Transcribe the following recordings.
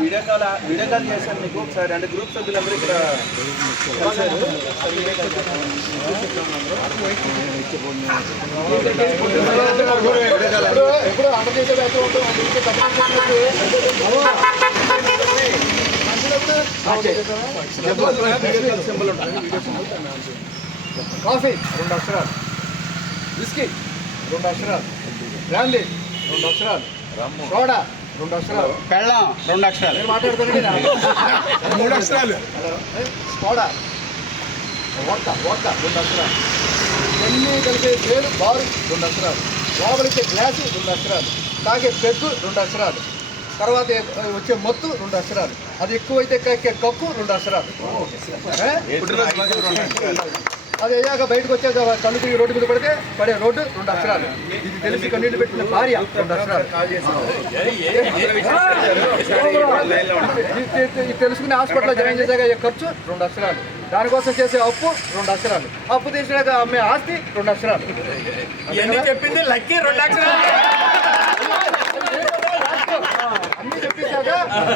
Video call చేశాను మీకు ఒకసారి. అంటే గ్రూప్ సభ్యులందరూ ఇక్కడ సింబల్ ఉంటుంది. కాఫీ 2 అక్షరాలు, విస్కీ 2 అక్షరాలు, బ్రాండీ 2 అక్షరాలు, సోడా 2 అక్షరాలు, పెళ్ళం 2 అక్షరాలు. నేను మాట్లాడుతున్నాను 3 అక్షరాలు. సోడా, వోడ్కా 2 అక్షరాలు, అన్నీ కలిపే పేరు బారు 2 అక్షరాలు, లోపలిచ్చే గ్లాసు 2 అక్షరాలు, తాగే పెగ్గు 2 అక్షరాలు, తర్వాత వచ్చే మత్తు 2 అక్షరాలు, అది ఎక్కువైతే కక్కే కప్పు 2 అక్షరాలు, అది అయ్యాక బయటకు వచ్చాక కళ్ళు తిరిగి రోడ్డు మీద పడితే పడే రోడ్డు 2 అక్షరాలు, ఇది తెలిసి కన్నీళ్ళు పెట్టిన భార్య 2 అక్షరాలు, ఇది తెలుసుకుని హాస్పిటల్లో జాయిన్ చేశాక అయ్యే ఖర్చు 2 అక్షరాలు, దానికోసం చేసే అప్పు 2 అక్షరాలు, అప్పు తీసినాక అమ్మే ఆస్తి 2 అక్షరాలు. చెప్పింది లక్కీ 2 అక్షరాలు.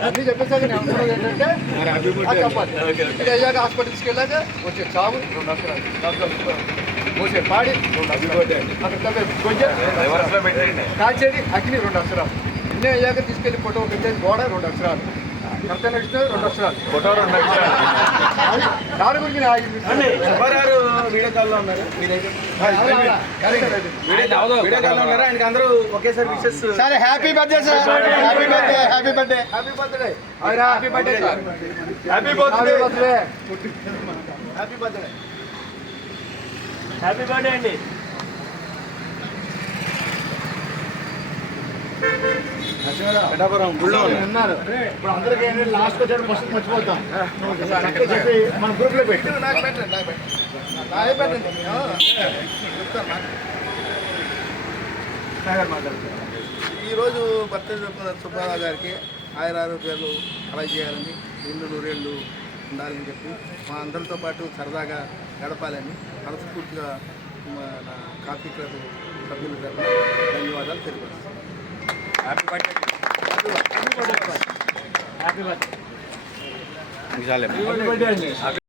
అన్ని చెప్పేసాక నేను అనుకున్నది ఏంటంటే ఇది అయ్యాక హాస్పిటల్ తీసుకెళ్ళాక వచ్చే చావు 2 అక్షరాలు, దాంట్లో పోసే పాడి 2 అక్షరాలు, అక్కడ కాల్చేది అగ్ని 2 అక్షరాలు, ఇన్ని అయ్యాక తీసుకెళ్లి ఫోటో పెట్టేది గోడ 2 అక్షరాలు, కర్త నడిస్తే 2 అక్షరాలు, ఫోటో 2 అక్షరాలు. దాని గురించి వీడియో కాల్లో ఉన్నారు. వీడియో కాల్లో ఉన్నారు. ఆయనకి అందరూ ఒకేసారి విషెస్. సరే happy birthday sir, happy birthday, happy birthday, happy birthday, happy birthday sir, happy birthday, happy birthday, happy birthday అండి. ఉన్నారు ఇప్పుడు అందరికీ లాస్ట్ వచ్చాడు ఫస్ట్ మర్చిపోతాం చెప్పి మన గ్రూప్లో పెట్టి ఈరోజు బర్త్డే జరుపుకున్న సుబ్బారావు గారికి ఆయురారోగ్యాలు అలా చేయాలని 200 ఉండాలని చెప్పి మా అందరితో పాటు సరదాగా గడపాలని మనస్ఫూర్తిగా మన కాఫీ క్లబ్ సభ్యుల తరఫున ధన్యవాదాలు తెలియజేస్తాను. Happy birthday. Happy birthday. Happy birthday అండి.